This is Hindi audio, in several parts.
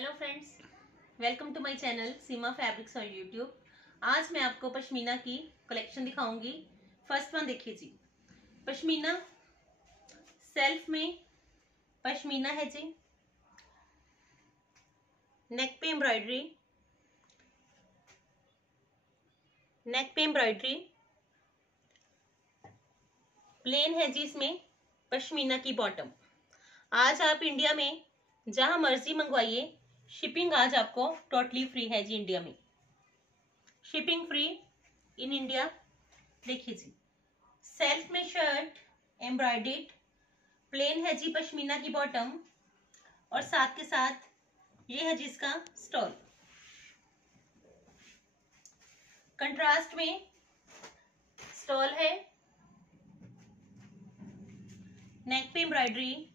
Hello friends, welcome to my channel Seema fabrics on YouTube. आज मैं आपको पश्मीना की कलेक्शन दिखाऊंगी। फर्स्ट वन देखिए जी, पश्मीना सेल्फ में पश्मीना है जी। नेक पे एम्ब्रॉयडरी, प्लेन है जी। इसमें पश्मीना की बॉटम। आज आप इंडिया में जहां मर्जी मंगवाइए, शिपिंग आज आपको टोटली फ्री है जी। इंडिया में शिपिंग फ्री इन इंडिया। देखिए जी, सेल्फ में शर्ट एम्ब्रॉयडर्ड, प्लेन है जी पश्मीना की बॉटम, और साथ के साथ ये है जिसका स्टॉल। कंट्रास्ट में स्टॉल है, नेक पे एम्ब्रॉयडरी,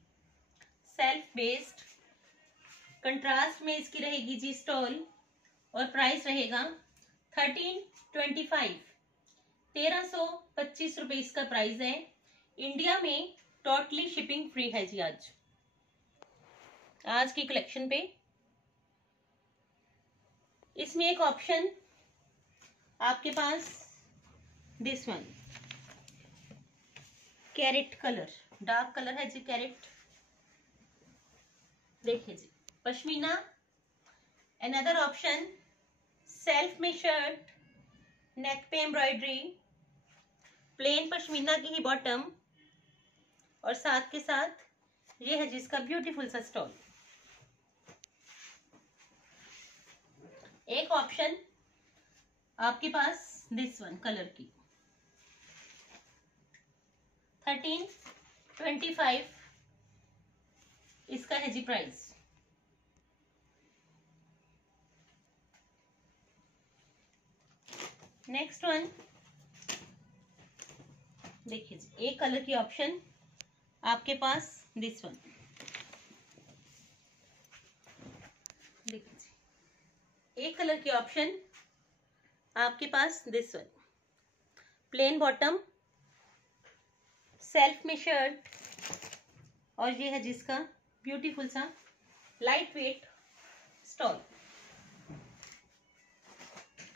सेल्फ बेस्ड। कंट्रास्ट में इसकी रहेगी जी स्टॉल, और प्राइस रहेगा 1325। 1325 रुपए इसका प्राइस है। इंडिया में टोटली शिपिंग फ्री है जी। आज की कलेक्शन पे इसमें एक ऑप्शन आपके पास this one, carrot colour, dark colour है जी, कैरेट। देखिए जी, पश्मीना। अनदर ऑप्शन सेल्फ में शर्ट, नेक पे एम्ब्रॉयडरी, प्लेन पश्मीना की ही बॉटम, और साथ के साथ ये है जिसका ब्यूटीफुल सा स्टॉल। एक ऑप्शन आपके पास दिस वन कलर की, 1325 इसका है जी प्राइस। नेक्स्ट वन देखिए जी, एक कलर की ऑप्शन आपके पास दिस वन। देखिए जी, एक कलर की ऑप्शन आपके पास this one, plain bottom, self में शर्ट, और ये है जिसका ब्यूटीफुल सा लाइट वेट स्टॉल।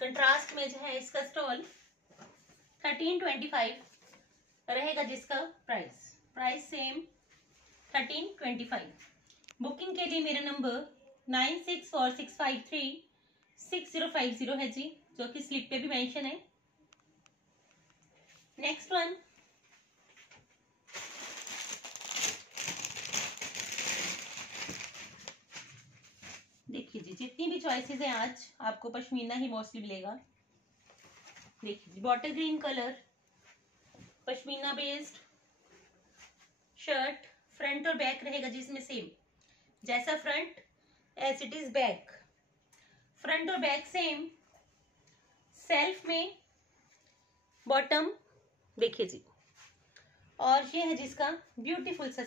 कंट्रास्ट में जो है इसका स्टॉल 1325 रहेगा जिसका प्राइस सेम 1325। बुकिंग के लिए मेरा नंबर 9646536050 है जी, जो कि स्लिप पे भी मेंशन है। नेक्स्ट वन देखिए जी, जितनी भी चॉइसेस है आज आपको पश्मीना ही मोस्टली मिलेगा। देखिए जी, bottle green colour, pashmina based shirt, front और बैक रहेगा जिसमें सेम, जैसा front as it is back, front और बैक सेम। सेल्फ में बॉटम, देखिए जी, और ये है जिसका ब्यूटीफुल सा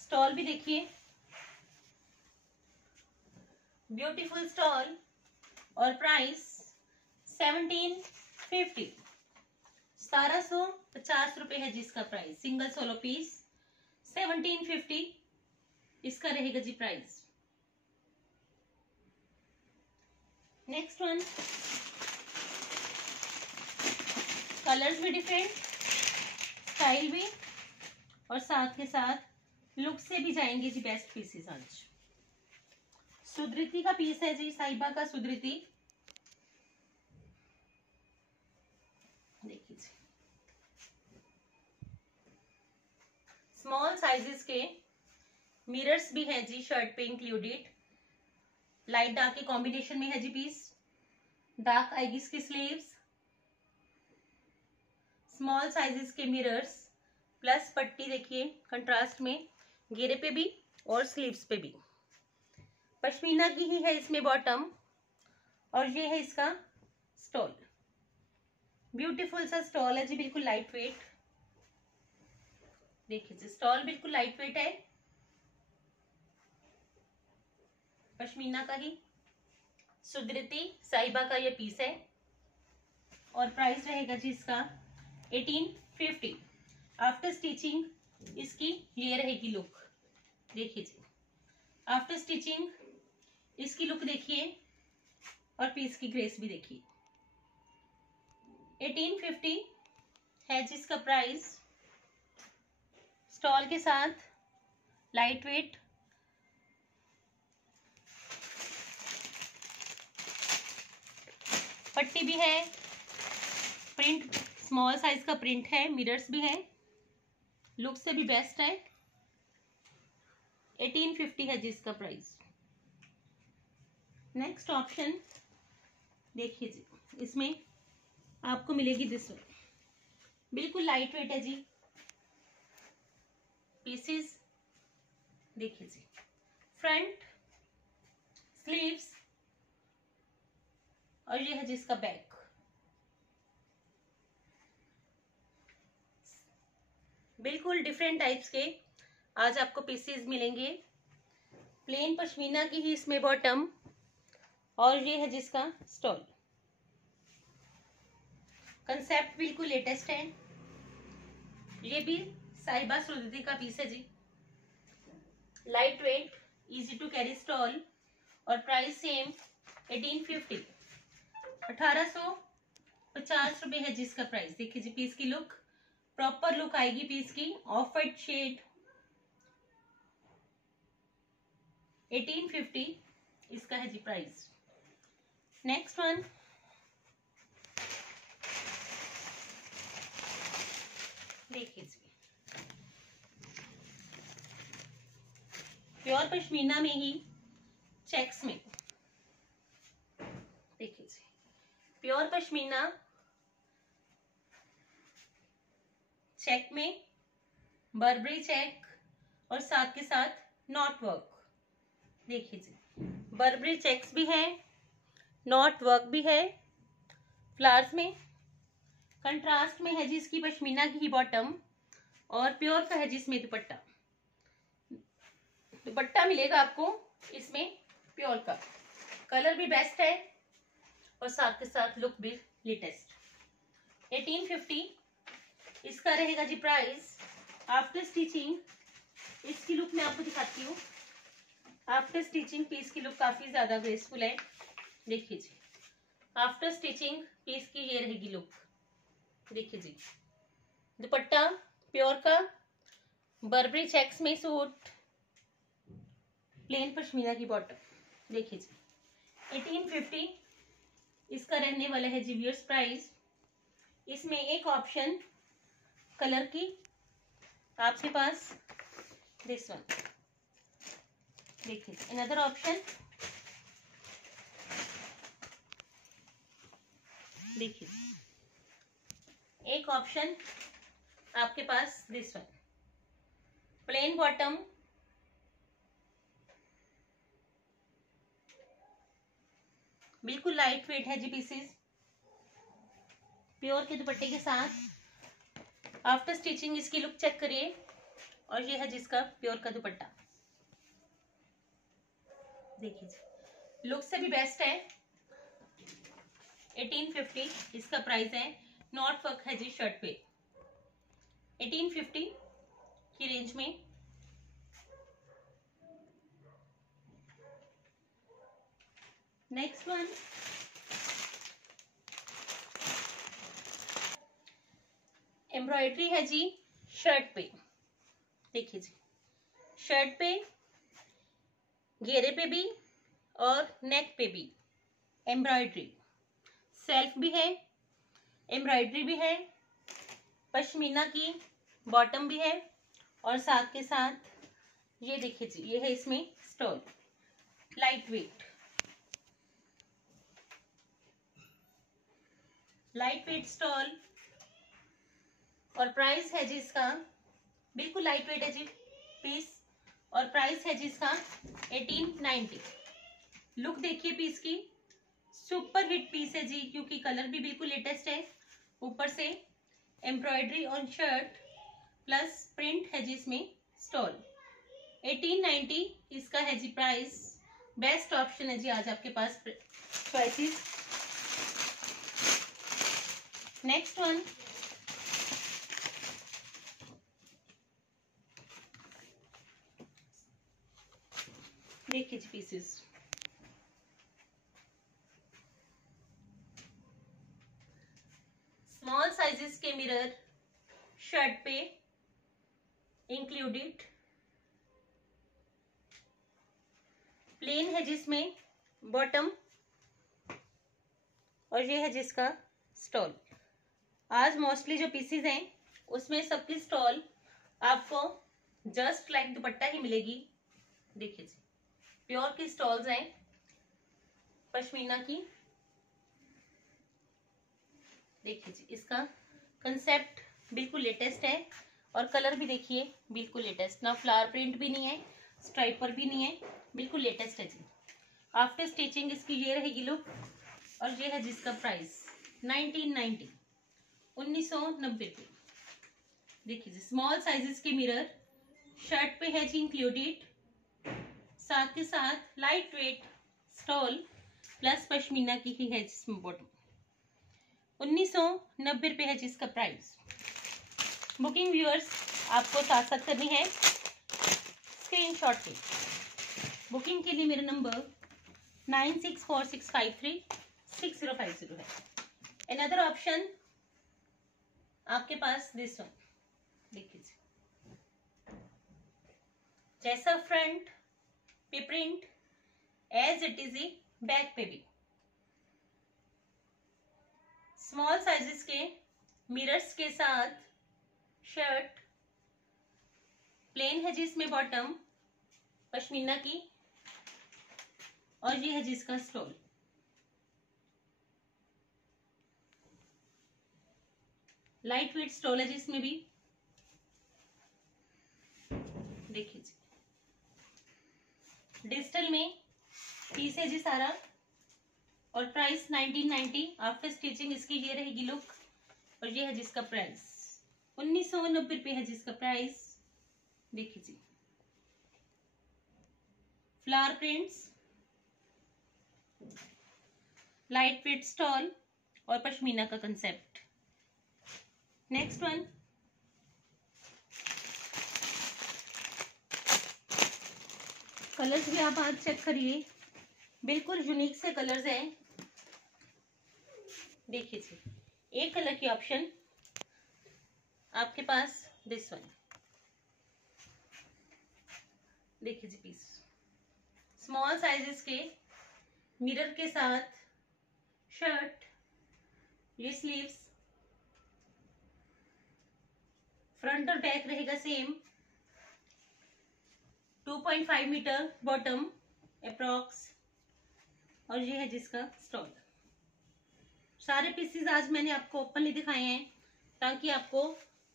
स्टॉल भी देखिए, ब्यूटीफुल स्टॉल, और प्राइस 1750। 1750 रुपए है जिसका प्राइस। सिंगल सोलो पीस 1750 इसका रहेगा जी प्राइस। नेक्स्ट वन, कलर्स भी डिफरेंट, स्टाइल भी, और साथ के साथ लुक से भी जाएंगे जी बेस्ट पीसेस। आज सुधृति का पीस है जी, साहिबा का सुधृति। देखिए जी, स्मॉल साइजेस के मिरर्स भी है जी शर्ट पे इंक्लूडेड। लाइट डार्क के कॉम्बिनेशन में है जी पीस। डार्क आईगीस की स्लीव्स, स्मॉल साइजेस के मिरर्स, प्लस पट्टी देखिए कंट्रास्ट में, घेरे पे भी और स्लीव्स पे भी। पश्मीना की ही है इसमें बॉटम, और ये है इसका स्टॉल। ब्यूटीफुल सा स्टॉल है जी, बिल्कुल लाइट वेट। देखिए जी, स्टॉल बिल्कुल लाइट वेट है, पश्मीना का ही सुधृति साहिबा का ये पीस है, और प्राइस रहेगा जी इसका 1850। आफ्टर स्टिचिंग इसकी ये रहेगी लुक। देखिए जी, आफ्टर स्टिचिंग इसकी लुक देखिए और पीस की ग्रेस भी देखिए। 1850 है जिसका प्राइस, स्टॉल के साथ, लाइट वेट। पट्टी भी है, प्रिंट स्मॉल साइज का प्रिंट है, मिरर्स भी है, लुक से भी बेस्ट है। 1850 है जिसका प्राइस। नेक्स्ट ऑप्शन देखिए जी, इसमें आपको मिलेगी दिस वन, बिल्कुल लाइट वेट है जी। पीसेस देखिए जी, फ्रंट, स्लीव्स और ये है जिसका बैक। बिल्कुल डिफरेंट टाइप्स के आज आपको पीसेस मिलेंगे। प्लेन पश्मीना की ही इसमें बॉटम और ये है जिसका स्टॉल। कंसेप्ट बिल्कुल लेटेस्ट है। ये भी साहिबा सुल्दी का पीस है जी, light weight, easy to carry stole और प्राइस सेम 1850, 1850 रुपए है जिसका प्राइस। देखिए जी, पीस की लुक, प्रॉपर लुक आएगी पीस की, ऑफ वाइट शेड। 1850 इसका है जी प्राइस। नेक्स्ट वन देखिए जी, प्योर पश्मीना में ही चेक्स में, देखिए जी, प्योर पश्मीना चेक में, बर्बरी चेक और साथ के साथ नॉट वर्क। देखिए जी, बर्बरी चेक्स भी है, नॉट वर्क भी है, फ्लावर्स में। कंट्रास्ट में है जी इसकी पश्मीना की बॉटम और प्योर का है जिसमें दुपट्टा। दुपट्टा मिलेगा आपको इसमें प्योर का, कलर भी बेस्ट है और साथ के साथ लुक भी लेटेस्ट। 1850 इसका रहेगा जी प्राइस। आफ्टर स्टिचिंग इसकी लुक मैं आपको दिखाती हूँ। आफ्टर स्टिचिंग पीस की लुक काफी ज्यादा ग्रेसफुल है। देखिए जी, आफ्टर स्टिचिंग पीस की ये रहेगी लुक। देखिए जी, दुपट्टा प्योर का, बर्बरी चेक्स में सूट, प्लेन पश्मीना की बॉटम। देखिए जी, 1850 इसका रहने वाला है जी व्यूअर्स प्राइस। इसमें एक ऑप्शन कलर की आपके पास, दिस वन। देखिए अनदर ऑप्शन, देखिए एक ऑप्शन आपके पास दिस वन, प्लेन बॉटम, बिल्कुल लाइट वेट है जी पीसेस, प्योर के दुपट्टे के साथ। आफ्टर स्टिचिंग इसकी लुक चेक करिए और ये है जिसका प्योर का दुपट्टा। देखिए जी, लुक से भी बेस्ट है। 1850 इसका प्राइस है। नॉट वर्क है जी शर्ट पे। 1850 की रेंज में। नेक्स्ट वन एम्ब्रॉयडरी है जी शर्ट पे। देखिए जी, शर्ट पे, घेरे पे भी और नेक पे भी एम्ब्रॉयडरी, सेल्फ भी है, एम्ब्रॉयडरी भी है, पश्मीना की बॉटम भी है और साथ के साथ ये देखिए जी, ये है इसमें stole, light weight, light weight stole और प्राइस है जी इसका, बिल्कुल लाइट वेट है जी पीस और प्राइस है जी इसका 1890। लुक देखिए पीस की, सुपर हिट पीस है जी, क्योंकि कलर भी बिल्कुल लेटेस्ट है, ऊपर से embroidery on shirt plus print है जी इसमें स्टॉल। 1890 इसका है जी प्राइस। बेस्ट ऑप्शन है जी आज आपके पास चॉइसेस। नेक्स्ट वन देखिए जी पीसेस, साइजेस के मिरर शर्ट पे इंक्लूडेड। प्लेन है जिसमें बॉटम, और ये है जिसका स्टॉल। आज मोस्टली जो पीसेस हैं उसमें सबकी स्टॉल आपको जस्ट लाइक दुपट्टा ही मिलेगी। देखिए जी, प्योर की स्टॉल्स हैं पश्मीना की। देखिए जी, इसका कंसेप्ट बिल्कुल लेटेस्ट है और कलर भी देखिए बिल्कुल लेटेस्ट, ना फ्लावर प्रिंट भी नहीं है, स्ट्राइपर भी नहीं है, बिल्कुल लेटेस्ट है जी। आफ्टर स्टिचिंग इसकी ये रहेगी लुक, और ये है जिसका प्राइस 1990, 1990 रुपये। देखिए जी, स्मॉल साइजेस के मिरर शर्ट पे है जी इंक्लूडेड, साथ के साथ light weight stall plus pashmina की ही है जिसमें बॉटम। 1990 रुपये है जिसका प्राइस। बुकिंग व्यूअर्स आपको साथ साथ करनी है स्क्रीनशॉट पे। बुकिंग के लिए मेरा नंबर 9646536050 है। अनदर ऑप्शन आपके पास दिस वन। देखिए जैसा फ्रंट पे प्रिंट एज इट इज ही बैक पे भी। स्मॉल साइजेस के मिरर्स के साथ शर्ट, प्लेन है जिसमें बॉटम पश्मीना की, और ये है जिसका स्टॉल। लाइट वेट स्टॉल है जिसमें भी। देखिए डिजिटल में पीस है जी सारा, और प्राइस 1990। आफ्टर स्टिचिंग इसकी ये रहेगी लुक, और ये है जिसका प्राइस 1990 रुपये है जिसका प्राइस। देखिए जी, flower prints, light weight stole और पश्मीना का कंसेप्ट। नेक्स्ट वन, कलर्स भी आप आज चेक करिए, बिल्कुल यूनिक से कलर्स हैं। देखिए जी, एक कलर की ऑप्शन आपके पास दिस वन। देखिए जी, पीस स्मॉल साइजेस के मिरर के साथ शर्ट, ये स्लीव्स, फ्रंट और बैक रहेगा सेम, 2.5 मीटर बॉटम अप्रॉक्स, और ये है जिसका स्टॉल। सारे पीसेस आज मैंने आपको ओपनली दिखाए हैं ताकि आपको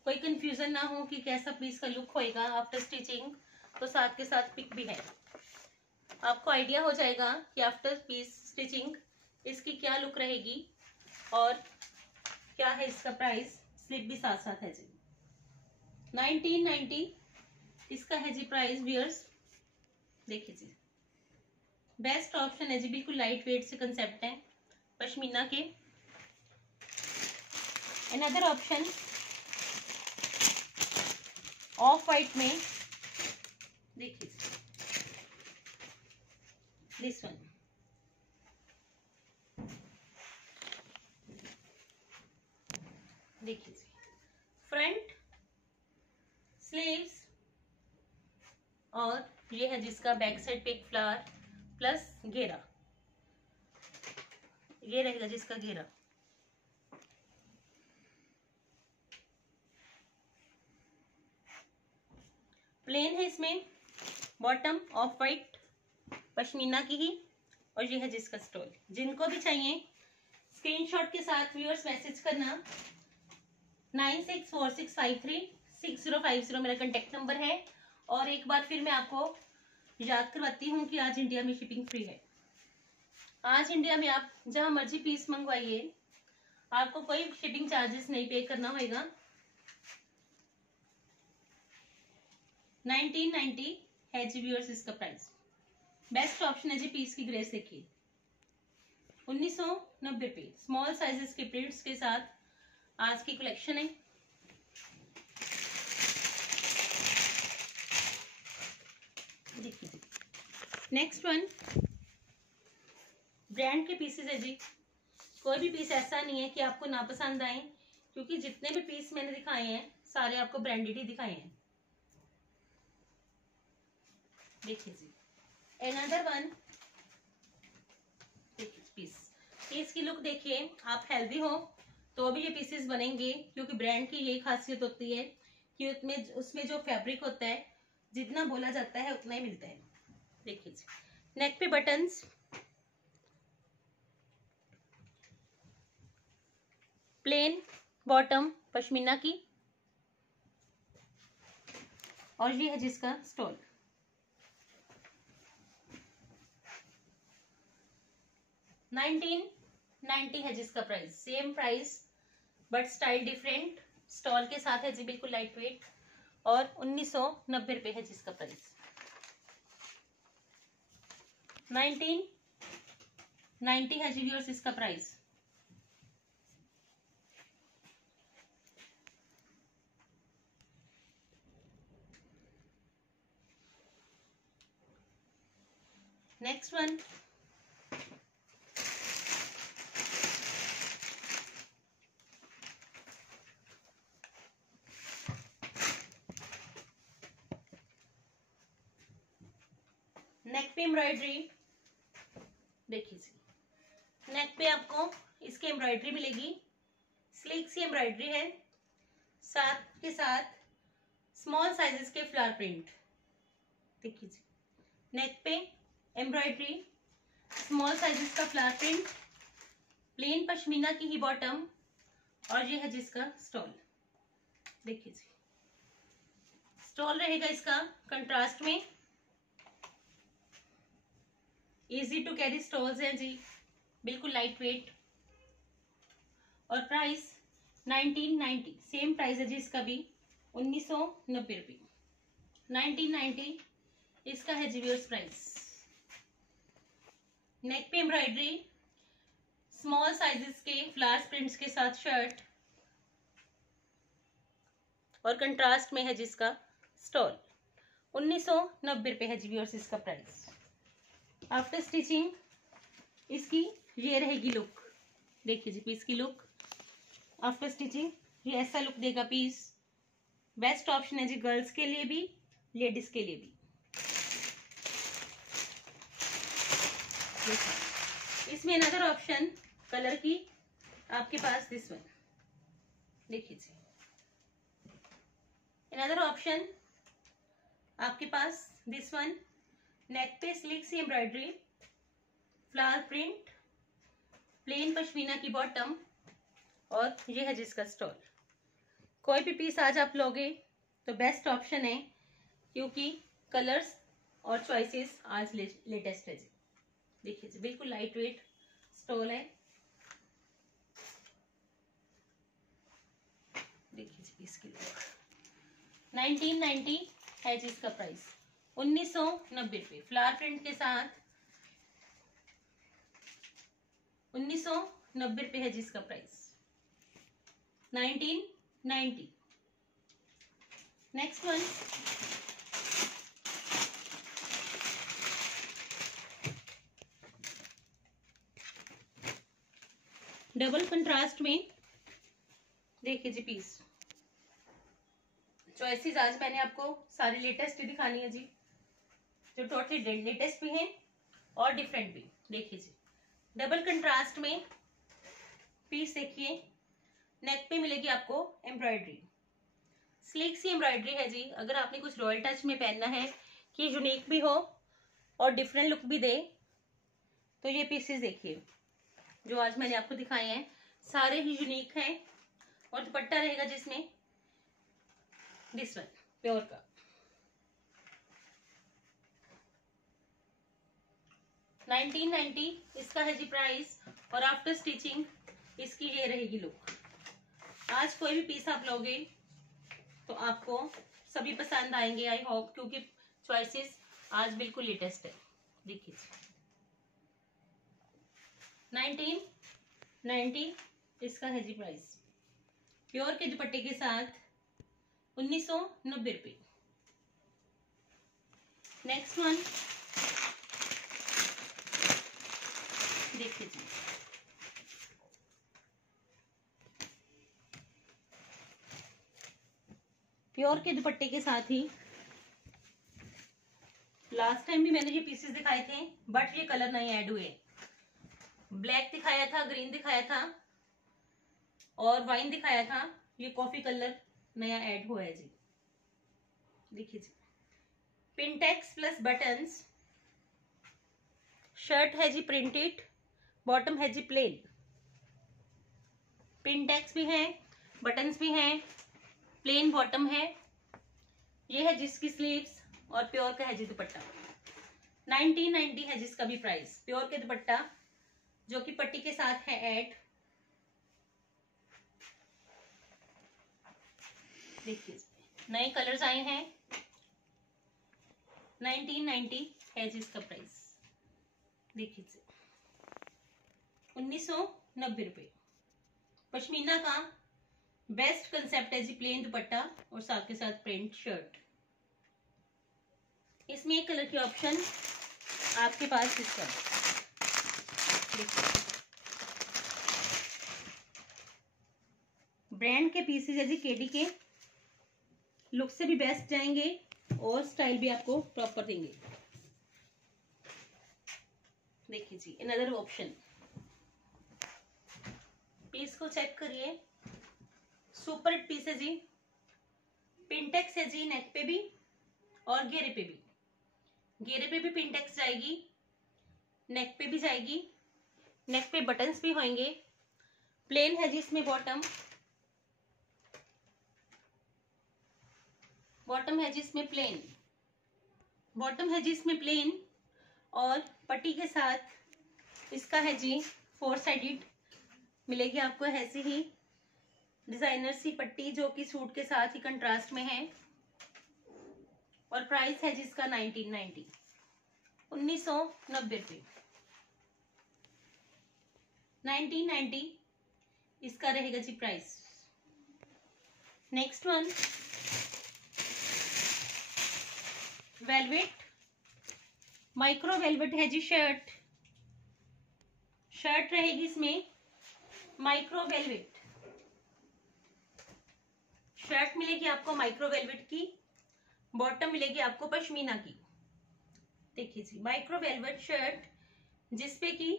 कोई कंफ्यूजन ना हो कि कैसा पीस का लुक होएगा आफ्टर स्टिचिंग। तो साथ के साथ पिक भी है, आपको आइडिया हो जाएगा कि आफ्टर पीस स्टिचिंग इसकी क्या लुक रहेगी और क्या है इसका प्राइस। स्लिप भी साथ साथ है जी। 1990 इसका है जी प्राइस व्यूअर्स। देखिए जी, बेस्ट ऑप्शन है जी, बिल्कुल लाइट वेट से कंसेप्ट है पश्मीना के। अनदर ऑप्शन ऑफ वाइट में, देखिए दिस वन। देखिए फ्रंट, स्लीव्स, और ये है जिसका बैक साइड पे एक फ्लावर प्लस घेरा, ये रहेगा जिसका घेरा। प्लेन है इसमें, बॉटम ऑफ वाइट पश्मीना की ही, और ये है जिसका स्टॉल। जिनको भी चाहिए स्क्रीनशॉट के साथ व्यूअर्स मैसेज करना। 9646536050 मेरा कांटेक्ट नंबर है। और एक बार फिर मैं आपको याद करवाती हूँ कि आज इंडिया में शिपिंग फ्री है। आज इंडिया में आप जहां मर्जी पीस मंगवाइए, आपको कोई शिपिंग चार्जेस नहीं पे करना होगा। 1990 है जी व्यूअर्स इसका प्राइस। बेस्ट ऑप्शन है जी, पीस की ग्रेस देखिए 1990 रुपये। स्मॉल साइजेस के प्रिंट्स के साथ आज की कलेक्शन है। देखिए नेक्स्ट वन, ब्रांड के पीसेस है जी। कोई भी पीस ऐसा नहीं है कि आपको ना पसंद आए। क्योंकि जितने भी पीस मैंने दिखाए हैं सारे आपको ब्रांडेड ही दिखाए हैं। देखिए जी, अनदर वन, देखिए पीस की लुक देखिए। आप हेल्दी हो तो भी ये पीसेस बनेंगे, क्योंकि ब्रांड की यही खासियत होती है कि उसमें जो फैब्रिक होता है जितना बोला जाता है उतना ही मिलता है। देखिए जी, नेक पे बटन्स, प्लेन बॉटम पश्मीना की, और ये है जिसका स्टॉल। $1990 है जिसका price, same price but style different. Stall के साथ है जी, बिल्कुल लाइट वेट, और 1990 रुपए है जिसका प्राइस। 1990 है जी व्यूअर्स इसका प्राइस। नेक्स्ट वन, नेक पे एम्ब्रॉयडरी। देखिए जी, नेक पे आपको इसकी एम्ब्रॉयडरी मिलेगी, स्लीक सी एम्ब्रॉयडरी है, साथ के साथ स्मॉल साइजेस के फ्लावर प्रिंट। देखिए जी, नेक पे एम्ब्रॉयडरी, स्मॉल साइजेस का फ्लावर प्रिंट, प्लेन पश्मीना की ही बॉटम, और ये है जिसका स्टॉल। देखिए जी, स्टॉल रहेगा इसका कंट्रास्ट में, इजी टू कैरी स्टॉल्स हैं जी, बिल्कुल लाइट वेट, और प्राइस 1990, सेम प्राइस है जी इसका भी, 1990 रुपये। 1990 इसका है जी व्यूअर्स प्राइस। नेक पे एम्ब्रॉयडरी, स्मॉल साइजेस के फ्लावर्स प्रिंट्स के साथ शर्ट, और कंट्रास्ट में है जिसका स्टॉल। 1990 रुपये है जी व्यूअर्स इसका प्राइस। आफ्टर स्टिचिंग इसकी ये रहेगी लुक। देखिए जी पीस की लुक आफ्टर स्टिचिंग, ये ऐसा लुक देगा पीस। बेस्ट ऑप्शन है जी गर्ल्स के लिए भी, लेडीज के लिए भी। इसमें अनदर ऑप्शन कलर की आपके पास दिस वन। देखिए जी, अनदर ऑप्शन आपके पास दिस वन, नेक पे स्लिक सी embroidery, flower print, plain pashmina की बॉटम, और ये है जिसका स्टॉल। कोई भी पीस आज आप लोगे तो बेस्ट ऑप्शन है, क्योंकि कलर्स और चॉइसेस आज लेटेस्ट है जी। देखिए जी, बिल्कुल लाइट वेट स्टॉल है। देखिए जी पीस की लुक, 1990 है जी इसका प्राइस, 1990 रुपये। फ्लावर प्रिंट के साथ 1990 रुपये है जी इसका price, 1990। Next one, double contrast में। देखिए जी पीस, चॉइसेस आज मैंने आपको सारी लेटेस्ट ही दिखानी है जी, जो टोटली लेटेस्ट भी हैं और डिफरेंट भी। देखिए जी, डबल कंट्रास्ट में पीस देखिए। नेक पे मिलेगी आपको एम्ब्रॉयडरी, स्लीक सी एम्ब्रॉयडरी है जी। अगर आपने कुछ रॉयल टच में पहनना है कि यूनिक भी हो और डिफरेंट लुक भी दे, तो ये पीसेस देखिए जो आज मैंने आपको दिखाए हैं, सारे ही यूनिक हैं। और दुपट्टा रहेगा जिसमें दिस वन प्योर का। $1990 इसका है जी प्राइस, और आफ्टर स्टिचिंग इसकी ये रहेगी लुक। आज कोई भी पीस आप लोगे तो आपको सभी पसंद आएंगे आई होप, क्योंकि चॉइसेस आज बिल्कुल लेटेस्ट है। देखिए 1990 इसका है जी प्राइस, प्योर के दुपट्टे के साथ 1990 रुपये। नेक्स्ट वन देखिए जी, प्योर के दुपट्टे के साथ ही लास्ट टाइम भी मैंने ये पीसेस दिखाए थे, बट ये कलर नहीं ऐड हुए। ब्लैक दिखाया था, ग्रीन दिखाया था और वाइन दिखाया था। ये कॉफी कलर नया ऐड हुआ है जी। देखिए जी, पिंटेक्स प्लस बटन्स, शर्ट है जी प्रिंटेड, बॉटम है जी प्लेन। पिंटेक्स भी है, बटन्स भी हैं, प्लेन बॉटम है। ये है जिसकी स्लीव्स और प्योर का है जी दुपट्टा। 1990 है जिसका भी प्राइस। प्योर के दुपट्टा जो कि पट्टी के साथ है ऐड। देखिए नए कलर्स आए हैं। 1990 है जिसका प्राइस। देखिए 1990 रुपए। पश्मीना का बेस्ट कंसेप्ट है जी, प्लेन दुपट्टा और साथ के साथ प्रिंट शर्ट। इसमें एक कलर की ऑप्शन आपके पास इसका ब्रांड के पीसेज है जी, केडी के। लुक से भी बेस्ट जाएंगे और स्टाइल भी आपको प्रॉपर देंगे। देखिए जी अनदर ऑप्शन, पीस को चेक करिए, सुपर हिट पीस है जी। पिंटेक्स है जी नेक पे भी और घेरे पे भी। घेरे पे भी पिंटेक्स जाएगी, नेक पे भी जाएगी। नेक पे बटन्स भी होंगे। प्लेन है जी इसमें बॉटम। बॉटम है जी इसमें प्लेन। बॉटम है जी इसमें प्लेन और पट्टी के साथ इसका है जी 4 साइडेड मिलेगी आपको ऐसी ही डिजाइनर सी पट्टी, जो कि सूट के साथ ही कंट्रास्ट में है। और प्राइस है जिसका 1990, 1990 रुपये। 1990 इसका रहेगा जी price. Next one, velvet, micro velvet है जी शर्ट। शर्ट रहेगी इसमें माइक्रो वेलवेट। शर्ट मिलेगी आपको माइक्रो वेलवेट की, बॉटम मिलेगी आपको पश्मीना की। देखिए जी माइक्रो वेलवेट शर्ट जिसपे की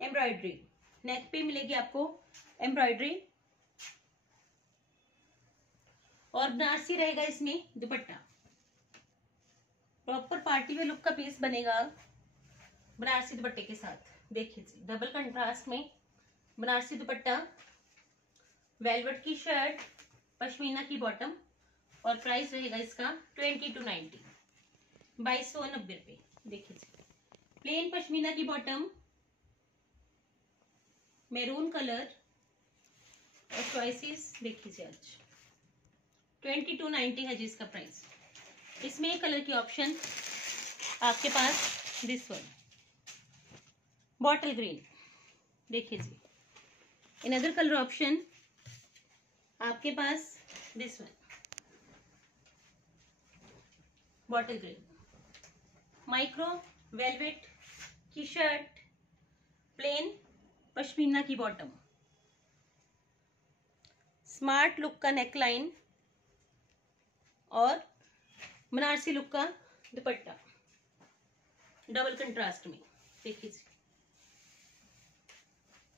एम्ब्रॉयडरी, नेक पे मिलेगी आपको एम्ब्रॉयडरी और बनारसी रहेगा इसमें दुपट्टा। प्रॉपर पार्टी वेयर लुक का पीस बनेगा बनारसी दुपट्टे के साथ। देखिए जी डबल कंट्रास्ट में बनारसी दुपट्टा, वेलवेट की शर्ट, पश्मीना की बॉटम और प्राइस रहेगा इसका 2290, 2290 रुपये। देखिए जी प्लेन पश्मीना की बॉटम, मैरून कलर और चॉइसेस। देखिए जी आज 2290 है जी इसका प्राइस। इसमें एक कलर की ऑप्शन आपके पास दिस वन, बॉटल ग्रीन। देखिए जी अनदर कलर ऑप्शन आपके पास this one, bottle green. Micro velvet की शर्ट, प्लेन पश्मीना की बॉटम, स्मार्ट लुक का नेकलाइन और बनारसी लुक का दुपट्टा डबल कंट्रास्ट में। देखिए जी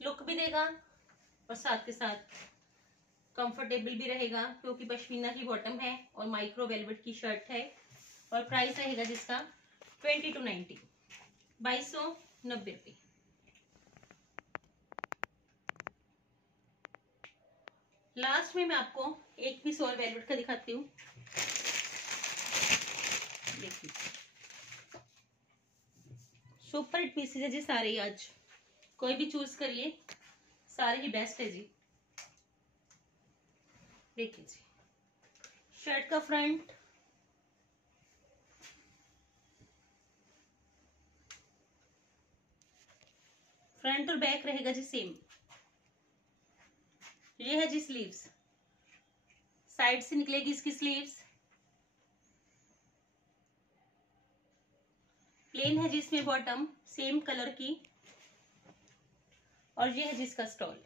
लुक भी देगा और साथ के साथ कंफर्टेबल भी रहेगा, क्योंकि पश्मीना की बॉटम है और माइक्रो वेलवेट की शर्ट है। और प्राइस रहेगा जिसका 2290, 2290 रुपये। लास्ट में मैं आपको एक पीस और वेलवेट का दिखाती हूँ। देखिए सुपर हिट पीसेज है जी सारे ही, आज कोई भी चूज करिए, सारे ही बेस्ट है जी। देखिए जी शर्ट का फ्रंट, फ्रंट और बैक रहेगा जी सेम। ये है जी स्लीव्स, साइड से निकलेगी इसकी स्लीव्स। प्लेन है जी इसमें बॉटम सेम कलर की और ये है जिसका स्टॉल।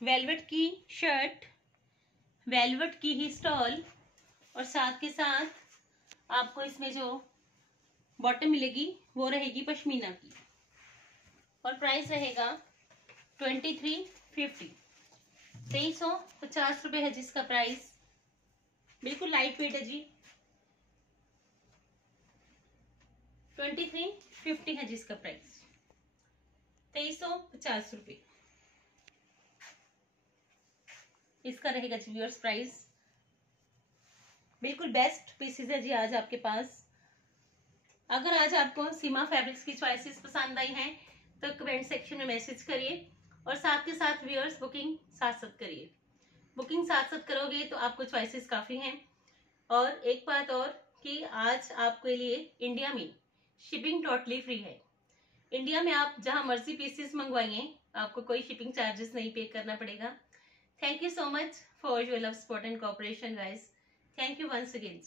वेलवेट की शर्ट वेलवेट की ही स्टॉल, और साथ के साथ आपको इसमें जो बॉटम मिलेगी वो रहेगी पश्मीना की, और प्राइस रहेगा 2350, 2350 रुपये है जिसका प्राइस। बिल्कुल लाइट वेट है जी, 2350 है जिसका प्राइस, 2350 रुपये इसका रहेगा जी व्यूअर्स प्राइस। बिल्कुल बेस्ट पीसेस है जी आज आपके पास। अगर आज आपको सीमा फैब्रिक्स की चॉइसेस पसंद आई हैं तो कमेंट सेक्शन में मैसेज करिए, और साथ के साथ व्यूअर्स बुकिंग साथ साथ करिए। बुकिंग साथ साथ करोगे तो आपको चॉइसेस काफ़ी हैं। और एक बात और कि आज आपके लिए इंडिया में शिपिंग टोटली फ्री है। इंडिया में आप जहां मर्जी पीसेस मंगवाइए, आपको कोई शिपिंग चार्जेस नहीं पे करना पड़ेगा। Thank you so much for your love, support and cooperation guys. Thank you once again.